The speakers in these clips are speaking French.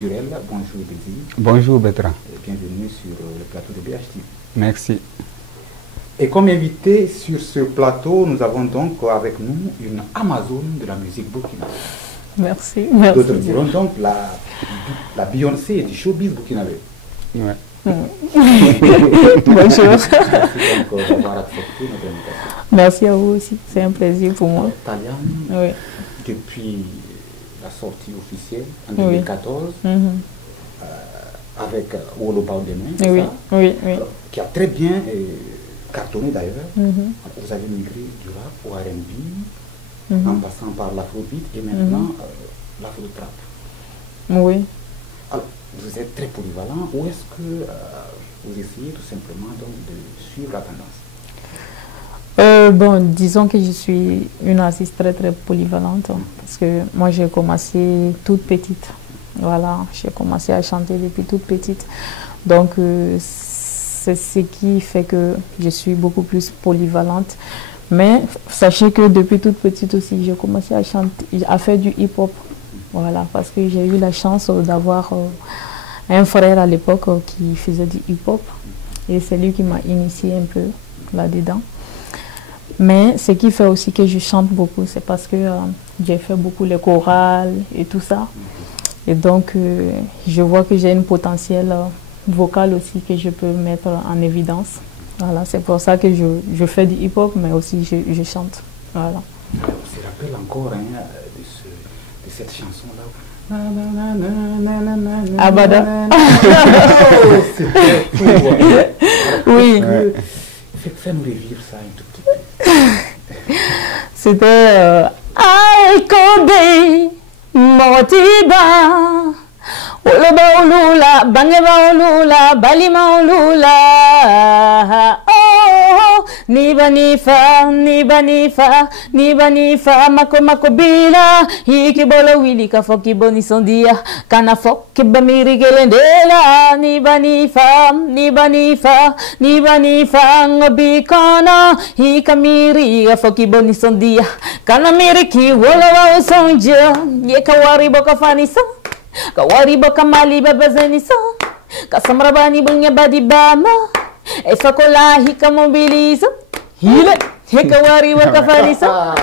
Bonjour Bézi. Bonjour Bertrand. Bienvenue sur le plateau de BHT. Merci. Et comme invité sur ce plateau, nous avons donc avec nous une Amazone de la musique burkinabé. Merci, merci. D'autres diront donc la Beyoncé du showbiz burkinabé. Ouais. Bonjour. Merci donc d'avoir accepté notre invitation. Merci à vous aussi, c'est un plaisir pour moi. Talian, Oui. depuis la sortie officielle en 2014, avec Wolo Baudemé, Oui, oui, oui. qui a très bien cartonné d'ailleurs. Vous avez migré du rap au R&B, en passant par l'afrobeat et maintenant l'afro-trap. Oui. Alors, vous êtes très polyvalent. Où est-ce que vous essayez tout simplement donc de suivre la tendance? Bon, disons que je suis une artiste très très polyvalente parce que moi j'ai commencé toute petite. Voilà, j'ai commencé à chanter depuis toute petite. Donc c'est ce qui fait que je suis beaucoup plus polyvalente. Mais sachez que depuis toute petite aussi, j'ai commencé à chanter, à faire du hip-hop. Voilà, parce que j'ai eu la chance d'avoir un frère à l'époque qui faisait du hip-hop. Et c'est lui qui m'a initié un peu là-dedans. Mais ce qui fait aussi que je chante beaucoup, c'est parce que j'ai fait beaucoup les chorales et tout ça. Et donc, je vois que j'ai un potentiel vocal aussi que je peux mettre en évidence. Voilà, c'est pour ça que je fais du hip-hop, mais aussi je chante. Voilà. On se rappelle encore de cette chanson-là. Abada. Oui. Fais-nous revivre ça un tout petit peu. C'était Aikobe Motiba Oloba Olula Bangeba Olula Balima Olula Oh Niba Nifa Mako Mako Bila Hikibola Willy Kafoki Boni Sondia Kanafok Kibamiri Gelendela Niba Nifa Ngobikana Hikamiri Kafoki Boni Sondia Kanamiri Ki Wolowa Sonja Yekawari Boka Fanisa Kawari Boka Mali Babazanisa Kasamrabani Bunya Badibama Efakola Hikamobiliza Hile Hekawari Boka Fanisa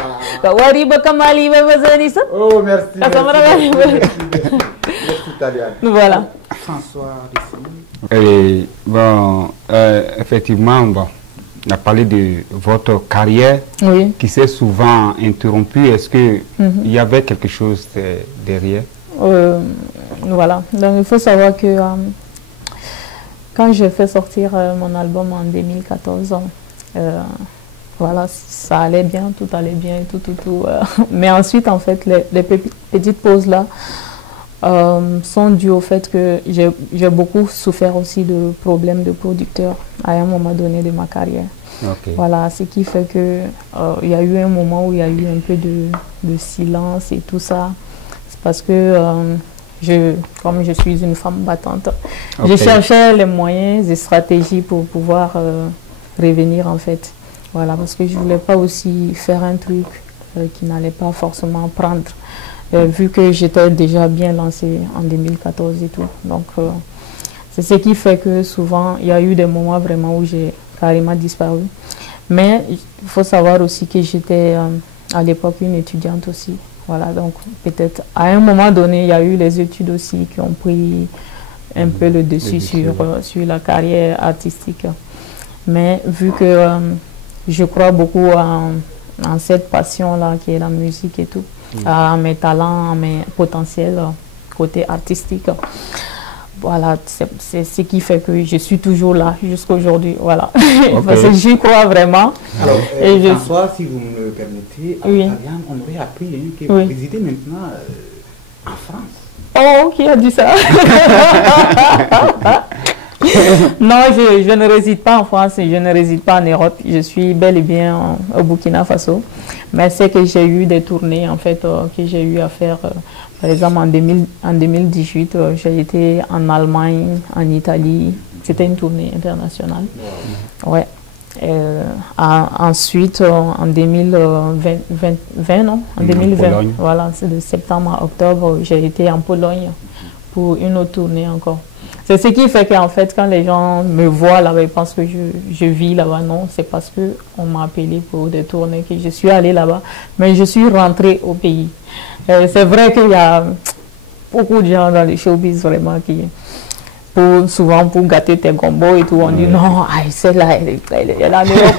Kawari Boka Mali Babazanisa. Oh, merci. Kasamrabani Merci, Talian. Voilà. François Et bon, effectivement, bon, on a parlé de votre carrière qui s'est souvent interrompue. Est-ce qu'il y avait quelque chose derrière? Voilà. Donc, il faut savoir que quand j'ai fait sortir mon album en 2014, voilà, ça allait bien, tout allait bien, tout. Mais ensuite, en fait, les petites pauses là sont dues au fait que j'ai beaucoup souffert aussi de problèmes de producteur à un moment donné de ma carrière. Voilà, ce qui fait que il y a eu un moment où il y a eu un peu de silence et tout ça. C'est parce que comme je suis une femme battante, je cherchais les moyens et stratégies pour pouvoir revenir en fait. Voilà, parce que je voulais pas aussi faire un truc qui n'allait pas forcément prendre, vu que j'étais déjà bien lancée en 2014 et tout. Donc, c'est ce qui fait que souvent, il y a eu des moments vraiment où j'ai carrément disparu. Mais il faut savoir aussi que j'étais à l'époque une étudiante aussi. Voilà, donc peut-être à un moment donné, il y a eu les études aussi qui ont pris un peu le dessus sur la carrière artistique. Mais vu que je crois beaucoup en cette passion-là qui est la musique et tout, à mes talents, à mes potentiels côté artistique, voilà, c'est ce qui fait que je suis toujours là jusqu'à aujourd'hui. Voilà. Parce que j'y crois vraiment. Alors, François, si vous me le permettez, on aurait appris que vous résidez maintenant en France. Oh, qui a dit ça? Non, je ne réside pas en France, je ne réside pas en Europe. Je suis bel et bien au Burkina Faso. Mais c'est que j'ai eu des tournées, en fait, que j'ai eu à faire. Par exemple, en 2018, j'ai été en Allemagne, en Italie. C'était une tournée internationale. Ouais. Ensuite, en 2020, non, en 2020, voilà, c'est de septembre à octobre, j'ai été en Pologne pour une autre tournée encore. C'est ce qui fait qu'en fait, quand les gens me voient là-bas, ils pensent que je vis là-bas. Non, c'est parce qu'on m'a appelé pour des tournées que je suis allée là-bas. Mais je suis rentrée au pays. C'est vrai qu'il y a beaucoup de gens dans les showbiz vraiment qui... souvent pour gâter tes gombos et tout, on dit non, celle-là, elle est la meilleure.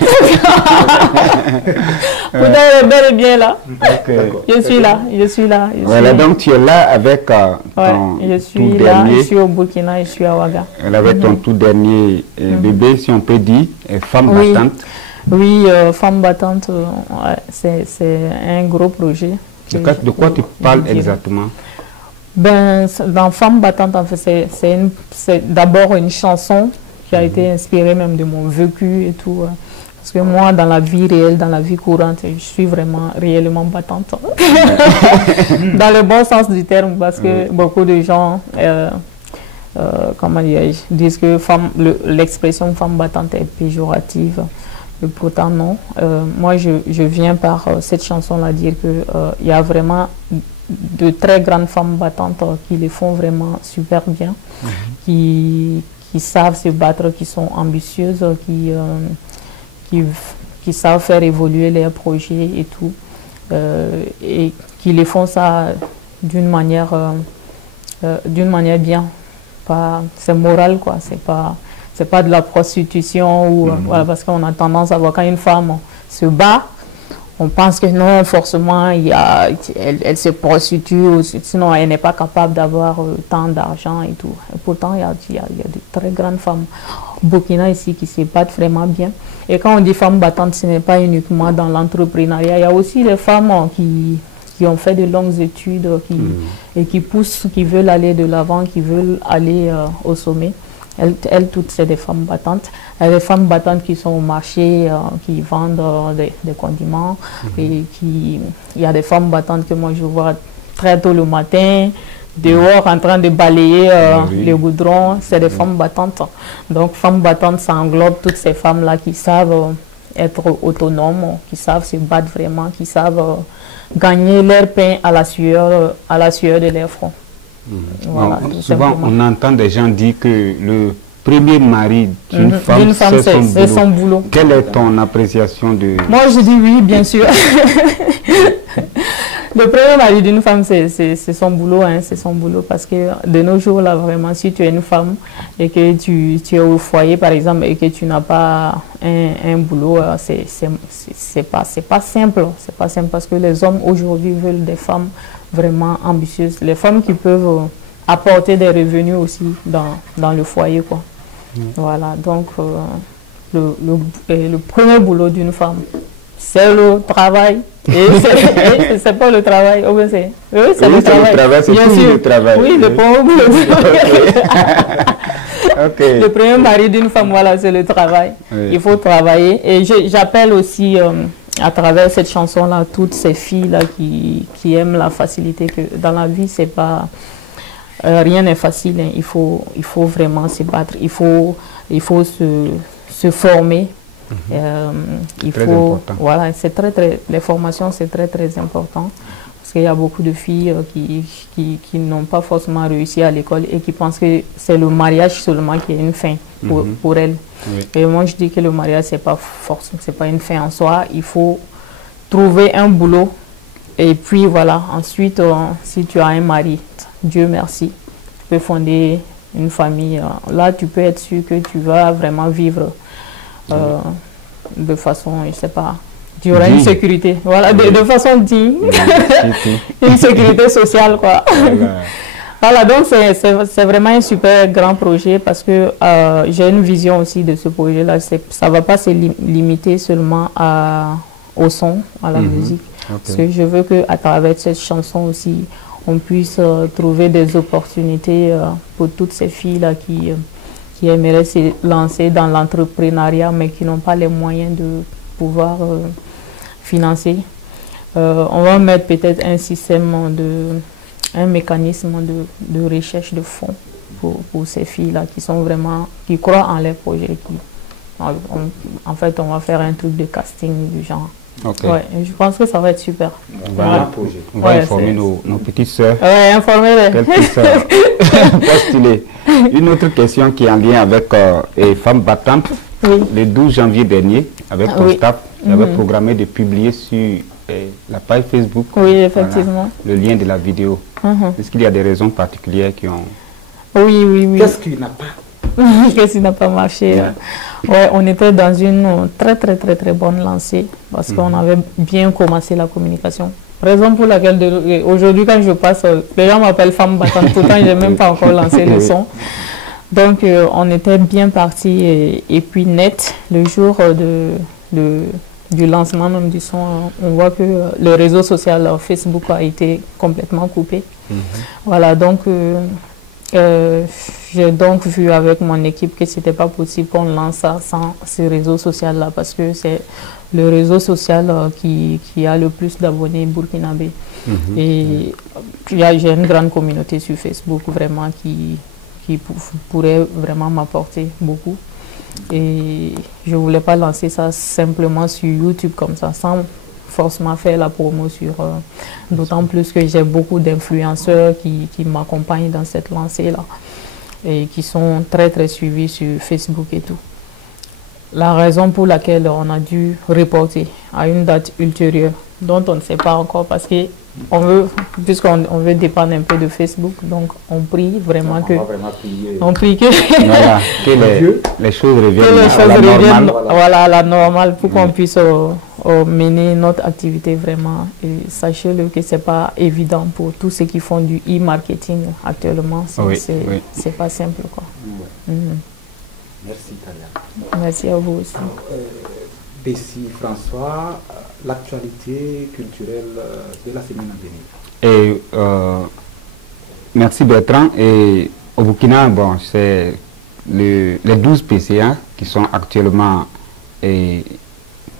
Pourtant, elle est bel et bien là. Okay. Je suis là. Voilà, donc tu es là avec ton je suis tout là, dernier. je suis au Burkina, je suis à Ouaga. Avec ton tout dernier bébé, si on peut dire, femme battante. Oui, femme battante, c'est un gros projet. De quoi tu parles exactement? Ben, dans Femme battante, en fait, c'est d'abord une chanson qui a été inspirée même de mon vécu et tout. Parce que moi, dans la vie réelle, dans la vie courante, je suis vraiment réellement battante. Dans le bon sens du terme, parce que beaucoup de gens, comment dirais-je, disent que l'expression femme battante est péjorative. Et pourtant, non. Moi, je viens par cette chanson-là dire qu'il y a vraiment de très grandes femmes battantes qui les font vraiment super bien, qui savent se battre, qui sont ambitieuses, qui savent faire évoluer leurs projets et tout, et qui les font ça d'une manière bien. C'est moral, quoi. C'est pas de la prostitution ou voilà, parce qu'on a tendance à voir quand une femme se bat, on pense que non, forcément, elle se prostitue, ou sinon elle n'est pas capable d'avoir tant d'argent et tout. Et pourtant, il y a de très grandes femmes au Burkina ici qui se battent vraiment bien. Et quand on dit femmes battantes, ce n'est pas uniquement dans l'entrepreneuriat. Il y a aussi les femmes qui ont fait de longues études et qui poussent, qui veulent aller de l'avant, qui veulent aller au sommet. Elles toutes, c'est des femmes battantes. Il y a des femmes battantes qui sont au marché, qui vendent des condiments. Et il y a des femmes battantes que moi je vois très tôt le matin, dehors en train de balayer les goudrons. C'est des femmes battantes. Donc, femmes battantes, ça englobe toutes ces femmes-là qui savent être autonomes, qui savent se battre vraiment, qui savent gagner leur pain à la sueur de leur front. Voilà, souvent, on entend des gens dire que le premier mari d'une femme, c'est son boulot. Quelle est ton appréciation de... Moi, je dis oui, bien sûr. Le premier mari d'une femme, c'est son boulot, hein, c'est son boulot. Parce que de nos jours, là, vraiment, si tu es une femme et que tu es au foyer, par exemple, et que tu n'as pas un boulot, c'est pas simple. C'est pas simple parce que les hommes aujourd'hui veulent des femmes vraiment ambitieuses. Les femmes qui peuvent apporter des revenus aussi dans le foyer, quoi. Voilà, donc le premier boulot d'une femme, c'est le travail. Et c'est pas le travail, c'est le travail. C'est tout le travail. Oui, le premier boulot. Le premier mari d'une femme, voilà, c'est le travail. Il faut travailler. Et j'appelle aussi à travers cette chanson-là toutes ces filles-là qui aiment la facilité, que dans la vie, c'est pas... rien n'est facile, hein. Il faut vraiment se battre, il faut se former. Il faut, voilà, les formations, c'est très important parce qu'il y a beaucoup de filles qui n'ont pas forcément réussi à l'école et qui pensent que c'est le mariage seulement qui est une fin pour elles. Et moi je dis que le mariage c'est pas une fin en soi, il faut trouver un boulot et puis voilà, ensuite si tu as un mari, Dieu merci, tu peux fonder une famille, là tu peux être sûr que tu vas vraiment vivre de façon, je sais pas, tu auras une sécurité, voilà, de façon digne, une sécurité sociale, quoi. Voilà, donc c'est vraiment un super grand projet parce que j'ai une vision aussi de ce projet-là. Ça ne va pas se limiter seulement au son, à la musique. Parce que je veux qu'à travers cette chanson aussi, on puisse trouver des opportunités pour toutes ces filles-là qui aimeraient se lancer dans l'entrepreneuriat mais qui n'ont pas les moyens de pouvoir financer. On va mettre peut-être un système un mécanisme de recherche de fonds pour ces filles-là qui croient en leurs projets. En fait, on va faire un truc de casting du genre. Okay. Ouais, je pense que ça va être super. On va informer nos petites sœurs. Ouais, informer qu'elles puissent postuler. Une autre question qui est en lien avec les femmes battantes. Oui. Le 12 janvier dernier, avec ton staff, j'avais programmé de publier sur la page Facebook. Oui, effectivement. Voilà, le lien de la vidéo. Est-ce qu'il y a des raisons particulières qui ont... Oui. Qu'est-ce qui n'a pas Qu'est-ce qui n'a pas marché? Ouais, on était dans une très bonne lancée parce qu'on avait bien commencé la communication. Raison pour laquelle aujourd'hui quand je passe, les gens m'appellent femme battante, pourtant je n'ai même pas encore lancé le son. Donc on était bien parti et puis net, le jour du lancement même du son, on voit que le réseau social Facebook a été complètement coupé. Voilà, donc j'ai donc vu avec mon équipe que ce n'était pas possible qu'on lance ça sans ce réseau social-là parce que c'est le réseau social qui a le plus d'abonnés burkinabés. Et j'ai une grande communauté sur Facebook vraiment qui pourrait vraiment m'apporter beaucoup. Et je ne voulais pas lancer ça simplement sur YouTube comme ça, sans forcément faire la promo sur... d'autant plus que j'ai beaucoup d'influenceurs qui m'accompagnent dans cette lancée-là et qui sont très suivis sur Facebook et tout. La raison pour laquelle on a dû reporter à une date ultérieure, dont on ne sait pas encore parce que puisqu'on veut dépendre un peu de Facebook, donc on prie vraiment que voilà, les choses reviennent à la normale pour qu'on puisse mener notre activité vraiment. Et sachez-le que c'est pas évident pour tous ceux qui font du e-marketing actuellement. C'est pas simple, quoi. Merci Talia. Merci à vous aussi. Bessie François, l'actualité culturelle de la semaine à venir. Merci Bertrand. Et au Burkina, bon, c'est les 12 PCA qui sont actuellement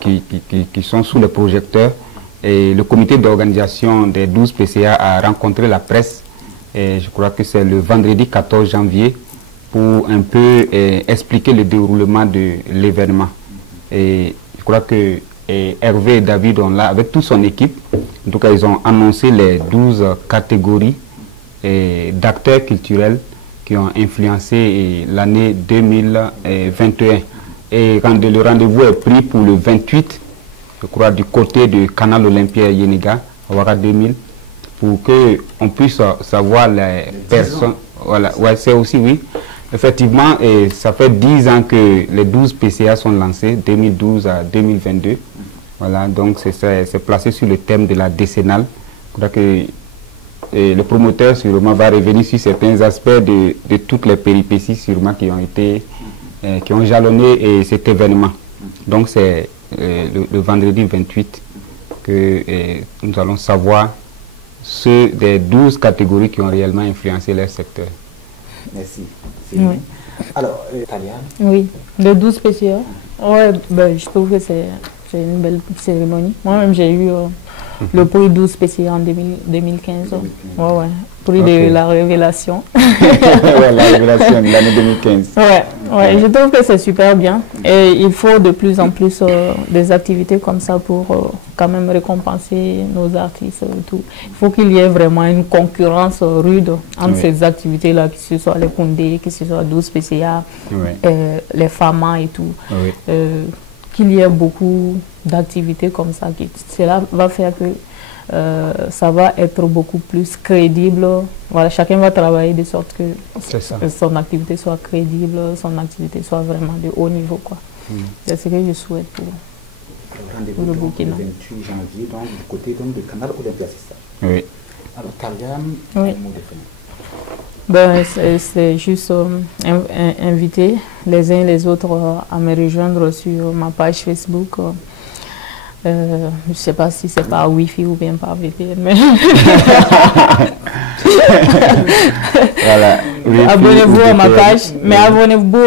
qui sont sous le projecteur. Et le comité d'organisation des 12 PCA a rencontré la presse. Et je crois que c'est le vendredi 14 janvier pour un peu expliquer le déroulement de l'événement. Et je crois que Hervé et David ont là, avec toute son équipe, en tout cas ils ont annoncé les 12 catégories d'acteurs culturels qui ont influencé l'année 2021. Et quand le rendez-vous est pris pour le 28, je crois, du côté de Canal Olympia Yeniga, Ouara 2000, pour qu'on puisse savoir les personnes. Voilà, ouais, c'est aussi, oui. Effectivement, ça fait 10 ans que les 12 PCA sont lancés, 2012 à 2022. Voilà, donc c'est placé sur le thème de la décennale. Je crois que le promoteur sûrement va revenir sur certains aspects de toutes les péripéties sûrement qui ont jalonné cet événement. Donc c'est le vendredi 28 que nous allons savoir ceux des 12 catégories qui ont réellement influencé leur secteur. Merci. Oui. Alors, Talia. Oui, le 12 PCA. Ouais, ben, je trouve que c'est une belle cérémonie. Moi-même, j'ai eu le prix 12 PCA en 2015. Ouais. Prix de la révélation. Ouais, la révélation de l'année 2015. Ouais, je trouve que c'est super bien. Et il faut de plus en plus des activités comme ça pour quand même récompenser nos artistes et tout. Il faut qu'il y ait vraiment une concurrence rude entre ces activités-là, que ce soit les Koundé, que ce soit 12 PCA, les FAMA et tout. Qu'il y ait beaucoup d'activités comme ça. Cela va faire que ça va être beaucoup plus crédible. Voilà, chacun va travailler de sorte que son activité soit crédible, son activité soit vraiment de haut niveau, quoi. C'est ce que je souhaite pour le Burkina. Le 28 janvier, donc, du côté donc, de Canal Olympia, c'est ça? Oui. Alors, Talia, un mot de fin. Ben, c'est juste inviter les uns et les autres à me rejoindre sur ma page Facebook. Je ne sais pas si c'est par Wi-Fi ou bien par VPN, mais voilà, abonnez-vous à ma page, mais abonnez-vous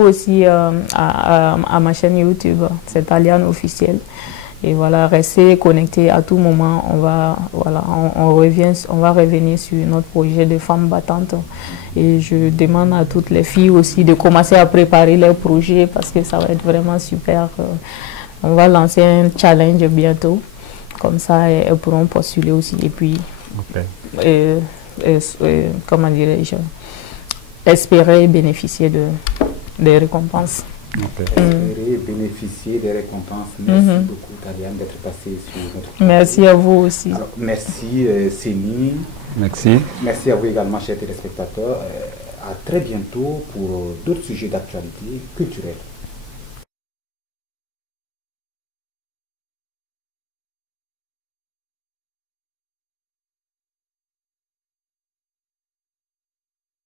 aussi à ma chaîne YouTube, c'est Taliane officiel. Et voilà, restez connectés à tout moment. On va revenir sur notre projet de femmes battantes. Et je demande à toutes les filles aussi de commencer à préparer leurs projets parce que ça va être vraiment super. On va lancer un challenge bientôt. Comme ça, elles pourront postuler aussi. Et puis, comment dirais-je, espérer bénéficier des récompenses. Espérer bénéficier des récompenses. Merci beaucoup, Kaliane, d'être passée sur notre podcast. Merci à vous aussi. Alors, merci, Séni. Merci. Merci à vous également, chers téléspectateurs. À très bientôt pour d'autres sujets d'actualité culturelle.